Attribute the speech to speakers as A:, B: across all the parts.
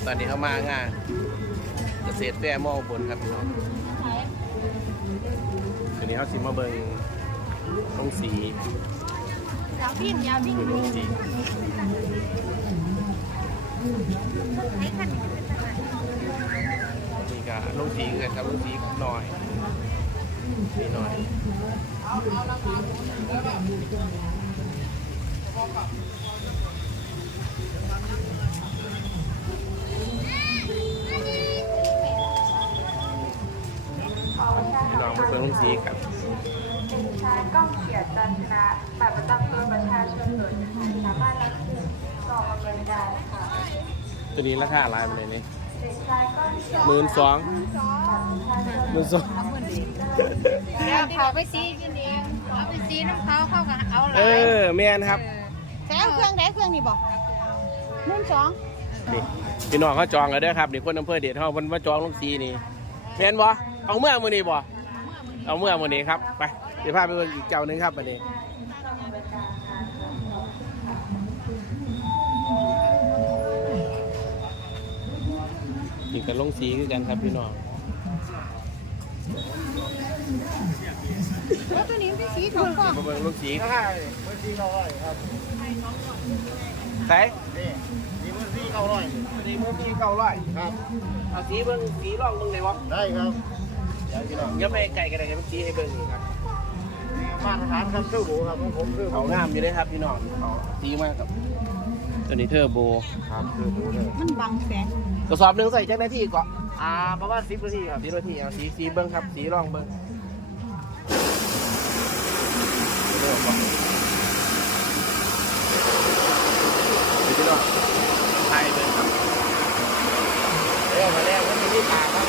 A: ตอนนี้เขามางานเกษตรแฟร์มองบนครับพี่น้องทีนี้เขาสิมาเบิ่งตรงสี
B: ยาวพิ้นยาวพิ้น
A: ตรงสีนี่ก็ลงสีกันครับลงสีหน่อยสีหน่อยพี่น้องมาเบิ่งลงสีครับ
C: ชายก้องเกียรติจันทระบัตรประจำตัวประชาชนโดยสามารถรับสิทธิ์สอบเรียนได้ค่ะ
A: ตัวนี้ราคาอะไรมันเลยนี่
C: เด็กชายก้องเกียรติ
A: 12,000
B: เดี๋ยวเขาไปซีกินเองเอาไปซีน้ำเขาเข้ากับเอาหลาย
A: แม่นครับ
B: แต่เครื่องได้เครื่องนี่บอก12,000
A: นี่พี่น้องเขาจองกันเด้อครับนี่คนอำเภอเดชเขามันมาจองลงสีนี่แม่นบ่เอาเมื่อมื้อนี้บ่เอาเมื่อมื้อนี้ครับไปเดี๋ยวพาไปเบิ่งอีกเจ้านึงครับบัดนี้นี่ก็ลงสีคือกันครับพี่น้อง
B: แล้วตัวนี้เป็นสีทองก่อน
A: มาเบิ่งลงสี
D: ใช่เมื่อ400ครับ
A: ใส่
D: นี่เมื่อ400
A: นี่มื้อสี900
D: ครับ
A: เอาสีเบิ่งสีลองเบิ่งได้บ่
D: ได้ครับเดี๋ยวพี่น้อง
A: อย่าไปไกลกันได้ครับสีให้เบิ่งนี่ครับ
D: มาตรฐานครับเทอร์โบครับผมคือ
A: เขางามอยู่เลยครับพี่น้องเขาสีมากครับตัวนี้เทอร์โบ
D: ครับเทอร์โบเลย
B: มันบังแสง
A: กระสอบหนึ่งใส่จักนาทีก่อน
D: ประมาณ10 นาทีครับ
A: 10 นาทีเอาสีเบิ้งครับสีร่องเบิ้งพี่น้องไทยเบิ้งครับ
D: มาแล้วมันมีตาครับ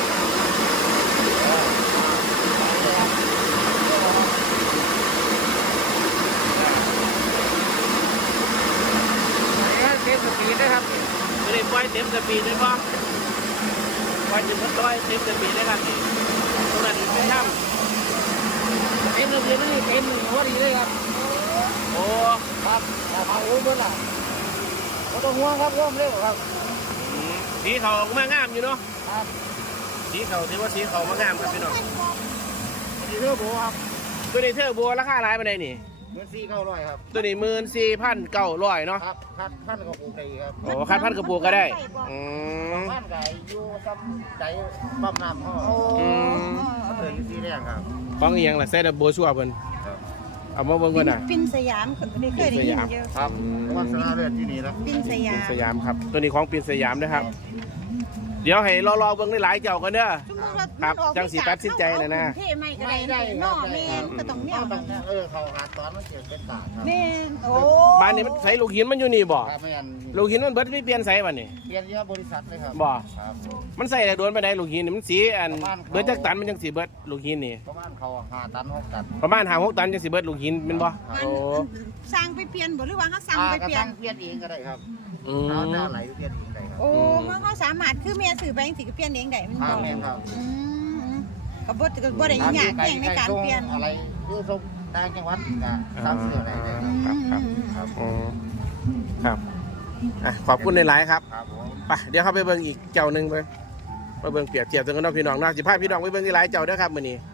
A: เต็มสปีดนะครับไม่ได้ปล่อยเต็มสปีดเลยป่ะปล่อยจนมันร้อยเต็มสปีดเลยครับนี่ตรงนั้นเป็นถ้ำ
D: เต็มเลยนี่เต็มหัวดีเลยครับ
A: โอ้
D: ครับเอาโอ้เบิ้ลล่ะไม่ต้องห่วงครับร่วมเร็วครับ
A: สีเขามางามอยู่เนาะ
D: ครับ
A: สีเขาถือว่าสีเขามางามครับพี่น้อง
D: นี่เทอร์โบครับ
A: ตัวนี้เทอร์โบราคาหลายปานใดนี่
D: 14,900ครับ
A: ตัวนี้14,900เนาะ
D: ครับพันกระปุกได้ครับ
A: โอ้คัดพันกระปุกก็ได้
D: พันไก่อยู่ซ้ำใจปั๊มน้ำเขาเถื่อนสีแดงครับ
A: ของเอียงล่ะใส่ดับโบชัวเพิ่นเอามาเบิ่งก่อนน่ะ
B: ปินสยามเคยได้ยินเยอะ
D: ครับวันสนาเลือดที่นี่นะ
B: ปินสยาม
A: ครับตัวนี้ของปินสยามนะครับเดี๋ยวให้รอเบิ่งหลายๆเจ้ากันเด้อครับจังสิตัดสินใจน่ะนะ
B: เท่ไม่ก็ได้นอแม่ก็ต้องเนี่ย
D: เขาหาตอนมันเกี่ยวเป็นตาครับ
B: แม่โอ้
A: บ้านนี้มันใส่ลูกหินมันอยู่นี่บ่ลูกหินมันเบิดไม่เปลี่ยนใส่บัดนี้
D: เปลี่ยนเยอะบริษัทเลยครับ
A: บ่มันใส่โดนไปได้ลูกหินมันสีอันเบิดจักตันมันจังสิเบิดลูกหินนี่
D: ประมาณเขา5 ตัน 6 ตัน
A: ประมาณ5-6 ตันจังสิเบิดลูกหินแม่นบ่
B: โอ้สร้างไปเปลี่ยนบ่หรือว่าเฮาสร้างไปเปลี่ยน
D: เองก็ได้ครับเอาหน้าไหลเปลี่ยนเองได้ครับ
B: โอ้เขาสามารถคือแม่ซื้อไปจังสิก็เปลี่ยนเองได้มันบ่
D: ครับ
B: ก็บ่ได้ยากอย่างในการเปลี่ยน
D: อะไรคือส่งต่างจังหวัดก็ตามเสื้อได้
A: ครับครับขอบคุณหลายๆครับไปเดี๋ยวเข้าไปเบิ่งอีกเจ้านึงไปเบิ่งเปรียบเทียบกันเนาะพี่น้องเนาะสิพาพี่น้องไปเบิ่งหลายเจ้าเด้อครับมื้อนี้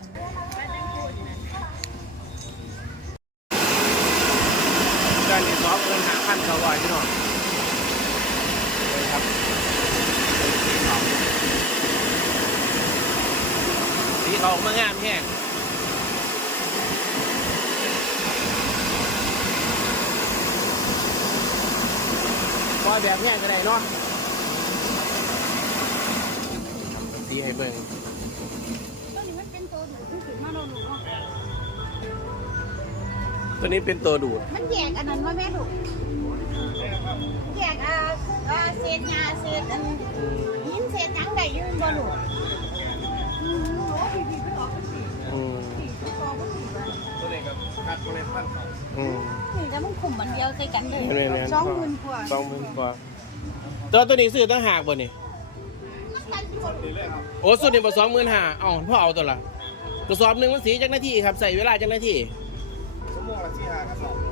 A: การที่2เงิน5,900พี่น้องครับสีเขามางามแห้งพอแบบนี้ก็ได้เนาะสีให้เบิ่งตัวนี้เป็นตัวดูด
B: มันแยกอันนั้นว่าแม่ถูกแยกเศษหญ้าเศษอันหินเศษหยังได้อยู่บ่ลูก
A: ตัวนี้กับคัดเล็บพันเขา
B: นี่แล้วมันขุ่มมันเดียวใส่กันเลย20,000 กว่า
A: 20,000 กว่าตัวนี้ซื้อตั้งหากบ่นี่โอ้สุดนี่บ่25,000เอ้าพ่อเอาตัวละกระสอบนึงมันสีจักนาทีครับใส่เวลาจักนาที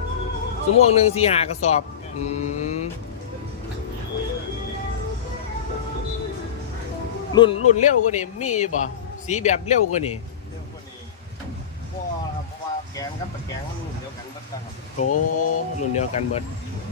A: ชั่วโมงนึง4-5 กระสอบโอ้รุ่นเร็วกว่านี่มีบ่สีแบบเร็วกว่านี่
D: เรื่องคนนี้เพราะว่าแกงกับตะแกงมันรุ่นเดียวกันเบิดครับ
A: โอ้รุ่นเดียวกันเบิด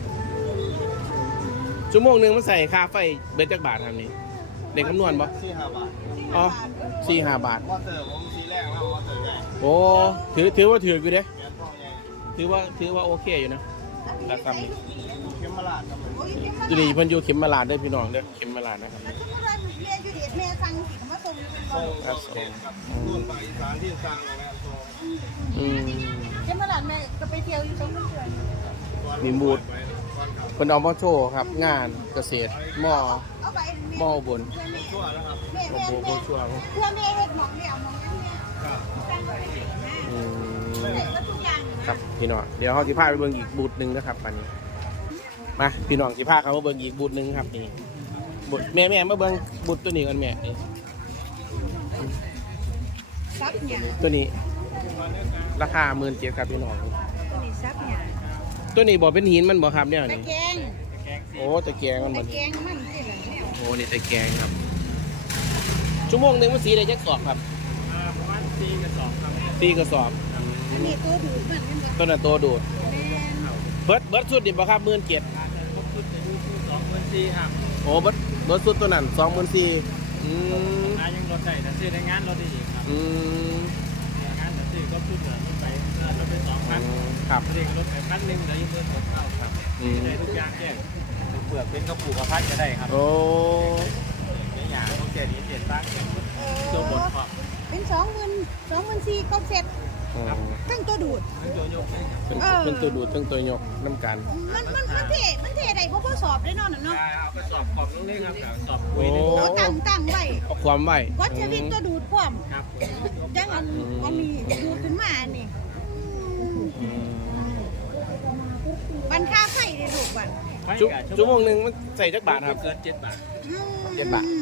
A: ชั่วโมงหนึงมันใส่ค่าไฟเบิดจักบาททำนี่เด็กคำนวณบ่
D: 4-5 บาท
A: อ๋อ4-5 บาท
D: มอเตอร์ผมสีแรกแล้วมอเตอร์ใหญ่
A: โอ้ถือว่าถืออยู่เด้
D: แกนพ่อใหญ่
A: ถือว่าโอเคอยู่นะราคานี้
D: เข็มมาลาดครับผม
A: อยู่ดีเพิ่นอยู่เข็มมาลาดเด้อพี่น้องเด้อเข็มมาลาดนะครับ
B: ทุกคนเรียนอยู่เด็ดแม่สั่งสิมาส่ง
D: ครับเข็มครับรุ่นภาคอีสานที่สร้างโรงแรมโซ
A: อืม
B: เจ้ามาหลานแม่ก็ไปเที่ยวอยู่ตรงนั้นเดือน
A: มีบูธเพิ่นเอามาโชว์ครับงานเกษตรหม้อ
B: เอาไป
A: หม้อบน
D: ทั่วแล้วครับ
B: แม่
A: โอ้
B: แม่
A: โห
B: แม่
A: ชัวร์
B: เพื่อแม่เฮ็ดหมองเดียวหมองนั้นเนี่ย
D: ครับ
B: สั่งไปเองนะ
A: อืม
B: ใส่ก็ทุกอย่าง
A: ครับพี่น้องเดี๋ยวเขาสิพาไปเบิ่งอีกบูธหนึงนะครับอันนี้มาพี่น้องสิพาเขามาเบิ่งอีกบูธหนึงครับนี่บูธแม่มาเบิ่งบูธตัวนี้กันแม่นี่
B: ซับเนี่ย
A: ตัวนี้ราคา17,000ครับพี่น้อง
B: นี่ซับเนี่ย
A: ตัวนี้บ่เป็นหินมันบ่ครับเนี่ย
B: ตะ
A: นี่
B: แกง
A: โอ้ตะแกรงมัน
B: ตะ
A: บ่
B: แกงมันสิล่ะเนี่ย
A: โอ้นี่ตะแกรงครับชั่วโมงหนึงมันสีได้จักสอบครับ
D: ประมาณ4 กระสอบครับ
A: 4กระสอบ
B: อันนี้ตัวดูดมันเป็นแบบ
A: ต้นน่ะตัวดูด
B: แม่น
A: เบิดสุดดิบ่ครับ17,000
D: ครบชุดจะดู24,000ครับ
A: โอ้เบิดสุดตัวนั้น24,000
D: ยังรถได้แต่ซื้อในงานรถได้อีกครับ
A: อืม
D: งานแต่ซื้อก็ชุดเหลือรถไปรถไป2,000
A: ครับ
D: เด็กรถไป1,000เดี๋ยวยืมเงินเข้าครับได้ทุกอย่างแจ้งเปลือกเป็นกระปุกกระพัดก็ได้ครับ
A: โอ้
D: ไม่อยากต้องเจ็ดนี้7 บาทตัวบนขอบ
B: เป็น24,000ก็เสร็จทั้งตัวดูด
D: ทั้งตัวยก
A: เป็นตัวดูดทั้งตัวยกน้ำกัน
B: มันเทได้บ่พอสอบได้เนาะน่ะเนาะ
D: เอาไปสอบขอบตรงนี้ครับสอบคุ
A: โอ้
D: ยนึง
B: เอาตั้งไว้
A: เอาความไว้
B: วัชรินตัวดูดพร้อม
D: ครับ
B: จังอันนี้ดูดขึ้นมาอันนี้
A: อืม
B: บันค่าไฟได้ลูกบัน
A: ชั่วโมงหนึงมันใส่จักบาทครับ
D: เกิน7 บาท
A: 7 บาท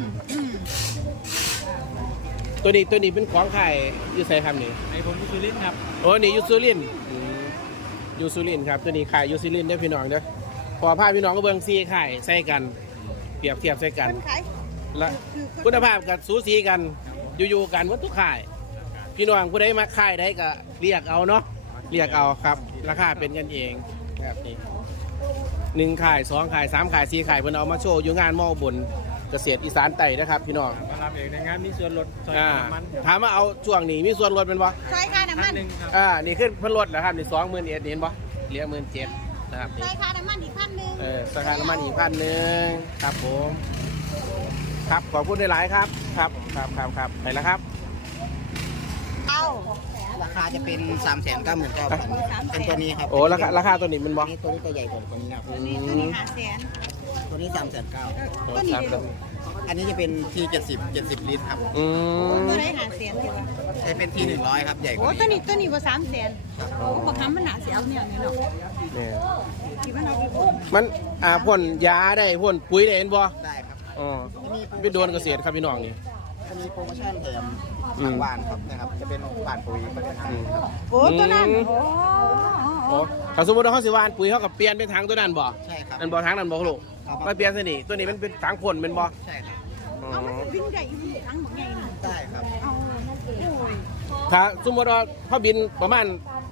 A: ตัวนี้เป็นของขายอยู่ไสครับนี่
D: ในบนสุรินทร์ครับ
A: โอ้นี่อยู่สุรินทร์อยู่สุรินทร์ครับตัวนี้ขายอยู่สุรินทร์เด้อพี่น้องเด้อพอพาพี่น้องก็เบิ่งซีขายใส่กันเปรียบเทียบใส่กัน
B: มันขาย
A: และคุณภาพกับสูสีกันอยู่ๆกันวัตถุขาย พี่น้องผู้ใดมาขายได้ก็เรียกเอาเนาะเรียกเอาครับ ราคาเป็นกันเองแบบนี้1ขาย2ขาย3ขาย4ขายเพิ่นเอามาโชว์อยู่งานมอบนเกษตรอีสานใต้นะครับพี่น้อง
D: มารับเองในงานมีส่วนลดซอย มัน
A: ถามว่าเอาช่วงนี้มีส่วนลดเป็นบ่
B: ซอยค่าน้ำมัน
D: 1,000ครับ
A: นี่ขึ้นเพิ่นลดแล้วครับนี่21,000เห็นบ่เหลือ17,000นะครับ
B: ซ
A: นี่
B: อยค่าน้ำมันอีก1,000
A: สาขาน้ำมันอีก1,000ครับผมครับขอบคุณหลายๆครับครับไปแล้วครับ
B: เอา
E: ราคาจะเป็น399,000เป็นตัวนี้ครับ
A: โอ้ราคาตัวนี้มันบ่
E: นี่ตัวนี้ตัวใหญ่กว่าตัวนี้ครับ
B: ตัวนี้500,000
E: ตัวนี้399,000
B: ตัวนี้ได้ลูก
E: อันนี้จะเป็นที70ลิตรครับ
A: อืม
B: ตัวไหน500,000สิวะ
E: จะเป็นที100ครับใหญ่ก
B: โอ้
E: ว่า
B: ตัว
E: นี้
B: นี้ตัวนี้ว่า300,000โอ้บักคำมันหนาสิเอาเนี่ยเนาะ
A: เนี่ย
B: ที่มันเอาไปพ่น
A: มันพ่นยาได้พ่นปุ๋ยได้เห็นบ่
E: ได้ครับ
A: อ๋อไปโดนเกษตรครับพี่น้องนี่
E: จะมีโปรโมชั่นแถมทางหวานครับนะครับ จะเป็นหวานปุ๋ยประเภททางครับ
B: โอ้ตัวนั้นโอ้
A: โอ้ถ้าสมมติว่าเขาสิหวานปุ๋ยเขากับเปลี่ยนเป็นถังตัวนั้นบ่
E: ใช่ครับ
A: นั่นบ่ถังนั้นบ่ลูกมาเปลี่ยนซะนี่ตัวนี้มันเป็นถังพ่นเป็นบ่
E: ใช่ครับ
A: อ๋อ
B: เอามันบินได้อยู่ทั้งหมดไงน่ะ
E: ได้ครับ
B: เอาโอ้ย
A: ถ้าสมมติว่าเขาบินประมาณ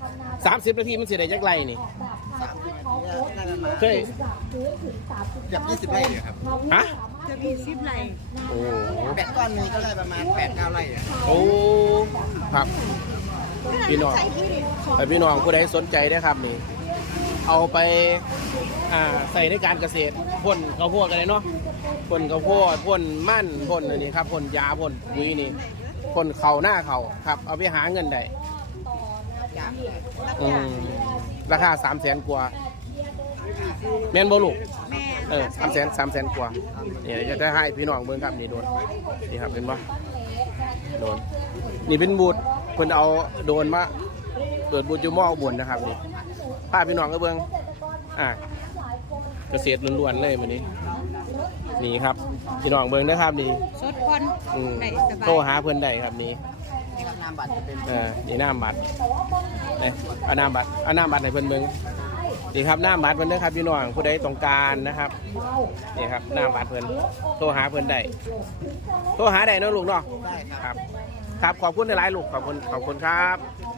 A: 30 นาทีมันสิได้จักไรนี่
E: 30 นาทีได้ประมาณ
A: เคย
E: เกือบ20 ไร่เลยครับ
A: ฮะ
B: จะมี10ไร่
A: โอ้
E: แบตก้อนหนึงก็ได้ประมาณ 8-9 ไร่อะ
A: โอ้ครับ พี่น้อง
B: ใส่ปุ๋ยดิ
A: แต่พี่น้องผู้ใดสนใจได้ครับนี่ เอาไปใส่ในการเกษตรพ่นข้าวโพดกันเลยเนาะพ่นข้าวโพดพ่นมั่นพ่นอันนี้ครับพ่นยาพ่นปุ๋ยนี่พ่นเข่าหน้าเข่าครับ เอาไปหาเงินได้
E: จาก
A: อืมราคา300,000 กว่าแม่นบ่ลูก
B: แม่
A: 300,000กว่าเนี่ยจะได้ให้พี่น้องเบิ่งครับนี่โดนนี่ครับเห็นปะโดนนี่เป็นบูธเพิ่นเอาโดนมาเปิดบูธอยู่มอบนนะครับนี่พาพี่น้องก็เบิ่งเกษตรล้วนๆเลยมื้อนี้นี่ครับพี่น้องเบิ่งนะครับนี่
B: สดคน
A: อืม
B: ได้สบาย
A: โทรหาเพิ่นได้ครับนี่
E: นี่ครับนามบัตรจะเป็น
A: นี่น้ำบัตรเอาน้ำบัตรให้เพิ่นเบิ่งนี่ครับหน้าบัตรเพิ่นนะครับพี่น้องผู้ใดต้องการนะครับนี่ครับหน้าบัตรเพิ่นโทรหาเพิ่นได้โทรหาได้เนาะลูกเนาะ
E: ได้ครับ
A: ครับขอบคุณหลายๆลูกขอบคุณครับ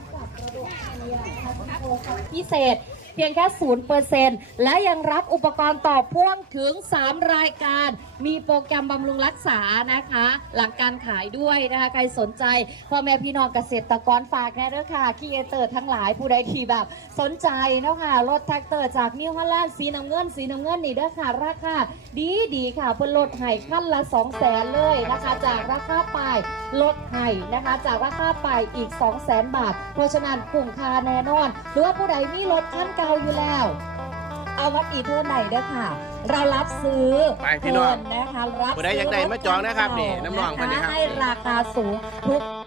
F: พิเศษเพียงแค่ 0% และยังรับอุปกรณ์ต่อพ่วงถึง 3 รายการ มีโปรแกรมบำรุงรักษานะคะ หลังการขายด้วยนะคะ ใครสนใจพ่อแม่พี่น้องเกษตรกรฝากแน่เด้อค่ะคีเอเตอร์ทั้งหลายผู้ใดที่แบบสนใจเนาะค่ะรถแท็กเตอร์จากนิวฮอลแลนด์สีน้ำเงินนี่เด้อค่ะราคาดีค่ะเพิ่นลดให้ขั้นละ 200,000 เลยนะคะ จากราคาปลายลดให้นะคะจากราคาปลายอีก 200,000 บาท เพราะฉะนั้นคุ้มค่าแน่นอนหรือว่าผู้ใดมีรถคันเก่าอยู่แล้วเอาวัดอีเทอร์ไหนเด้อค่ะ เรารับซื้อ
A: ไปพี่น้อง
F: นะคะรับ
A: ผู้ใดอยากได้มาจองนะครับนี่น้ำนองเพิ่นนี่ครับ
F: ให้ราคาสูงทุก